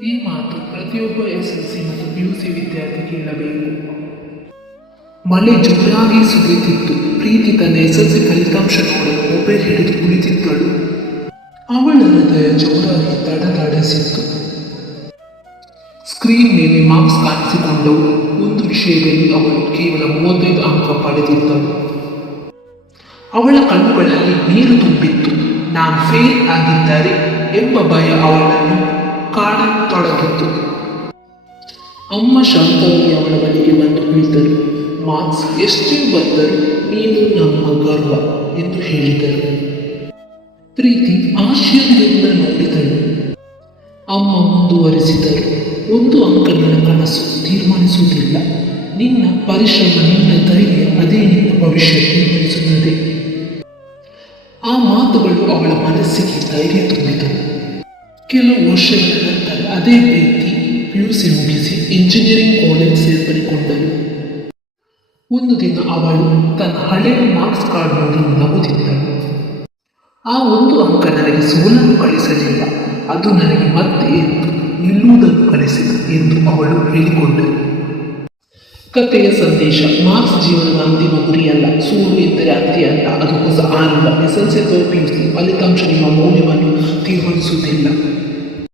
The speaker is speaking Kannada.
ಈ ಮಾತು ಪ್ರತಿಯೊಬ್ಬ SSLC ಮತ್ತು PUC ವಿದ್ಯಾರ್ಥಿ ಕೇಳಬೇಕು. ಮಳೆ ಜೋರಾಗಿ ಸುರಿಯುತ್ತಿತ್ತು. ಪ್ರೀತಿ ತನ್ನ SSLC ಫಲಿತಾಂಶ ನೋಡಲು ಮೊಬೈಲ್ ಹಿಡಿದು ಕುಳಿತಿದ್ದಳು. ಅವಳ ಹೃದಯ ಜೋರಾಗಿ ತಡತಡಿಸಿತ್ತು. ಸ್ಕ್ರೀನ್ ಮೇಲೆ ಮಾರ್ಕ್ಸ್ ಕಾಣಿಸಿಕೊಂಡವು. ಒಂದು ವಿಷಯದಲ್ಲಿ ಅವಳು ಕೇವಲ 35 ಅಂಕ ಪಡೆದಿದ್ದಳು. ಅವಳ ಕಣ್ಣುಗಳಲ್ಲಿ ನೀರು ತುಂಬಿತ್ತು. ನಾನು ಫೇಲ್ ಆಗಿದ್ದರೆ ಎಂಬ ಭಯ ಅವಳನ್ನು ಕಾಡತೊಡಗಿತ್ತು. ಅಮ್ಮ ಶಾಂತವಾಗಿ ಅವಳ ಬಳಿಗೆ ಬಂದು ಕುಳಿತರು. ಮಾರ್ಕ್ಸ್ ಎಷ್ಟೇ ಬಂದರೂ ನೀನು ನಮ್ಮ ಗರ್ವ ಎಂದು ಹೇಳಿದರು. ಪ್ರೀತಿ ಆಶ್ಚರ್ಯದಿಂದ ನೋಡಿದಳು. ಅಮ್ಮ ಮುಂದುವರಿಸಿದರು. 1 ಅಂಕ ನಿನ್ನ ಕನಸು ತೀರ್ಮಾನಿಸುವುದಿಲ್ಲ. ನಿನ್ನ ಪರಿಶ್ರಮ, ನಿನ್ನ ಧೈರ್ಯ, ಅದೇ ನಿನ್ನ ಭವಿಷ್ಯ ತೀರ್ಮಾನಿಸುತ್ತದೆ. ಆ ಮಾತುಗಳು ಅವಳ ಮನಸ್ಸಿಗೆ ಧೈರ್ಯ ತುಂಬಿದವು. ಕೆಲವು ವರ್ಷಗಳ ನಂತರ ಅದೇ ಪ್ರೀತಿ PUC ಮುಗಿಸಿ ಇಂಜಿನಿಯರಿಂಗ್ ಕಾಲೇಜ್ ಸೇರ್ಪಡೆಗೊಂಡಳು. ಒಂದು ದಿನ ಅವಳು ತನ್ನ ಹಳೆಯ ಮಾರ್ಕ್ಸ್ ಕಾರ್ಡ್ ನೋಡಿ ನಗುತ್ತಿದ್ದಳು. ಆ 1 ಅಂಕ ನನಗೆ ಸೋಲನ್ನು ಕಳಿಸಲಿಲ್ಲ, ಅದು ನನಗೆ ಮತ್ತೆ ಎದ್ದು ನಿಲ್ಲುವುದನ್ನು ಕಲಿಸಿತು ಎಂದು ಅವಳು ಹೇಳಿಕೊಂಡಳು. ಕಥೆಯ ಸಂದೇಶ: ಮಾರ್ಕ್ಸ್ ಜೀವನದ ಅಂತಿಮ ಗುರಿಯಲ್ಲ. ಸೋಲು ಎಂದರೆ ಅಂತ್ಯ ಅಲ್ಲ, ಅದು ಹೊಸ ಆರಂಭ. SSLC ಅಥವಾ PUC ಫಲಿತಾಂಶ ನಿಮ್ಮ ಮೌಲ್ಯವನ್ನು ತೀರ್ಮಾನಿಸುವುದಿಲ್ಲ.